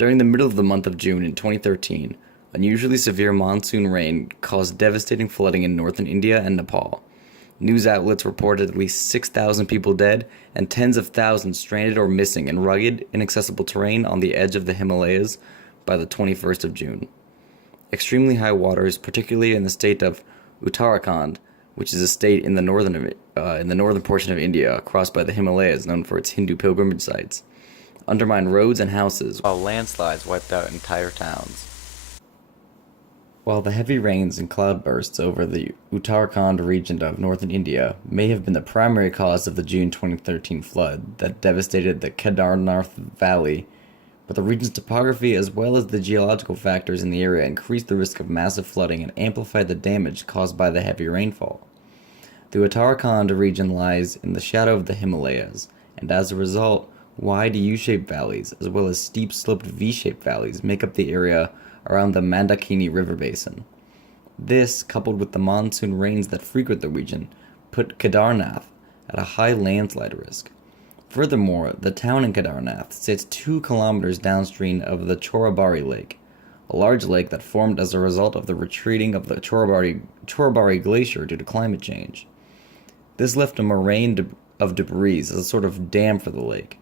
During the middle of the month of June in 2013, unusually severe monsoon rain caused devastating flooding in northern India and Nepal. News outlets reported at least 6,000 people dead and tens of thousands stranded or missing in rugged, inaccessible terrain on the edge of the Himalayas by the 21st of June. Extremely high waters, particularly in the state of Uttarakhand, which is a state in the northern portion of India, crossed by the Himalayas, known for its Hindu pilgrimage sites, undermined roads and houses, while landslides wiped out entire towns. While the heavy rains and cloudbursts over the Uttarakhand region of northern India may have been the primary cause of the June 2013 flood that devastated the Kedarnath Valley, but the region's topography as well as the geological factors in the area increased the risk of massive flooding and amplified the damage caused by the heavy rainfall. The Uttarakhand region lies in the shadow of the Himalayas, and as a result, wide U-shaped valleys as well as steep sloped V-shaped valleys make up the area around the Mandakini River basin. This, coupled with the monsoon rains that frequent the region, put Kedarnath at a high landslide risk. Furthermore, the town in Kedarnath sits 2 kilometers downstream of the Chorabari Lake, a large lake that formed as a result of the retreating of the Chorabari Glacier due to climate change. This left a moraine of debris as a sort of dam for the lake.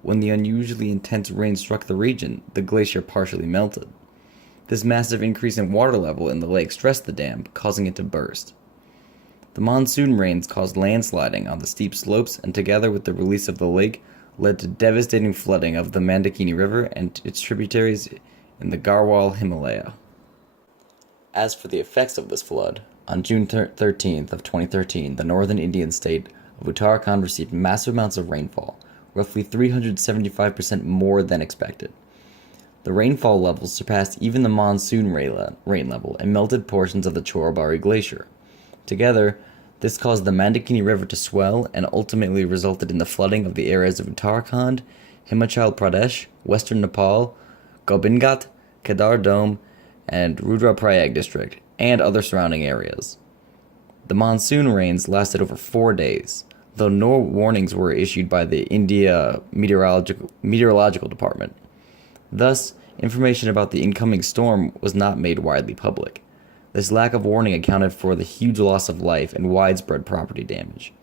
When the unusually intense rain struck the region, the glacier partially melted. This massive increase in water level in the lake stressed the dam, causing it to burst. The monsoon rains caused landsliding on the steep slopes and together with the release of the lake led to devastating flooding of the Mandakini River and its tributaries in the Garhwal Himalaya. As for the effects of this flood, on June 13th of 2013, the northern Indian state of Uttarakhand received massive amounts of rainfall, roughly 375% more than expected. The rainfall levels surpassed even the monsoon rain level and melted portions of the Chorabari Glacier. Together, this caused the Mandakini River to swell and ultimately resulted in the flooding of the areas of Uttarakhand, Himachal Pradesh, western Nepal, Gobindghat, Kedar Dome, and Rudraprayag district, and other surrounding areas. The monsoon rains lasted over 4 days, though no warnings were issued by the India Meteorological Department. Thus, information about the incoming storm was not made widely public. This lack of warning accounted for the huge loss of life and widespread property damage.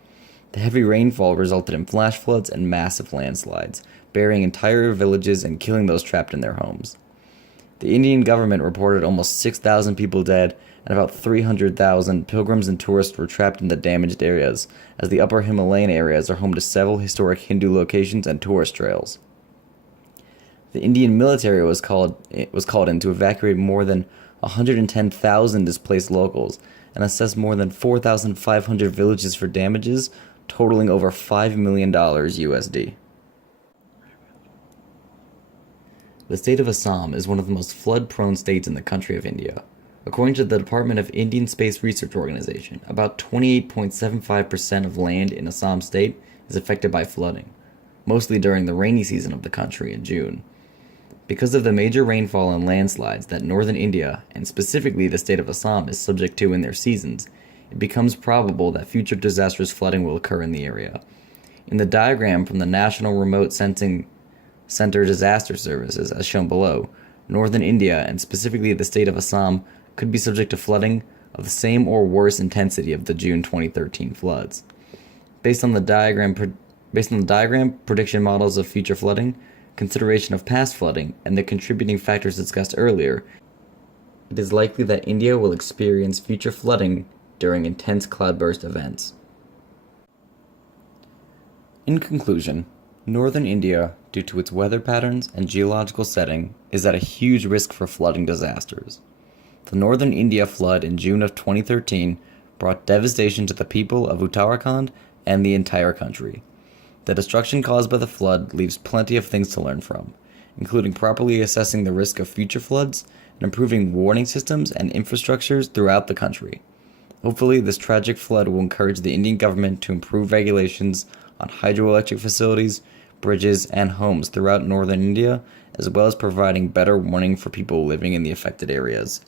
The heavy rainfall resulted in flash floods and massive landslides, burying entire villages and killing those trapped in their homes. The Indian government reported almost 6,000 people dead and about 300,000 pilgrims and tourists were trapped in the damaged areas, as the upper Himalayan areas are home to several historic Hindu locations and tourist trails. The Indian military was called in to evacuate more than 110,000 displaced locals and assess more than 4,500 villages for damages, totaling over $5 million USD. The state of Assam is one of the most flood-prone states in the country of India. According to the Department of Indian Space Research Organization, about 28.75% of land in Assam state is affected by flooding, mostly during the rainy season of the country in June. Because of the major rainfall and landslides that northern India, and specifically the state of Assam, is subject to in their seasons, it becomes probable that future disastrous flooding will occur in the area. In the diagram from the National Remote Sensing Center Disaster Services, as shown below, northern India, and specifically the state of Assam, could be subject to flooding of the same or worse intensity of the June 2013 floods. Based on the diagram prediction models of future flooding, consideration of past flooding, and the contributing factors discussed earlier, it is likely that India will experience future flooding during intense cloudburst events. In conclusion, northern India, due to its weather patterns and geological setting, is at a huge risk for flooding disasters. The northern India flood in June of 2013 brought devastation to the people of Uttarakhand and the entire country. The destruction caused by the flood leaves plenty of things to learn from, including properly assessing the risk of future floods and improving warning systems and infrastructures throughout the country. Hopefully, this tragic flood will encourage the Indian government to improve regulations on hydroelectric facilities, bridges, and homes throughout northern India, as well as providing better warning for people living in the affected areas.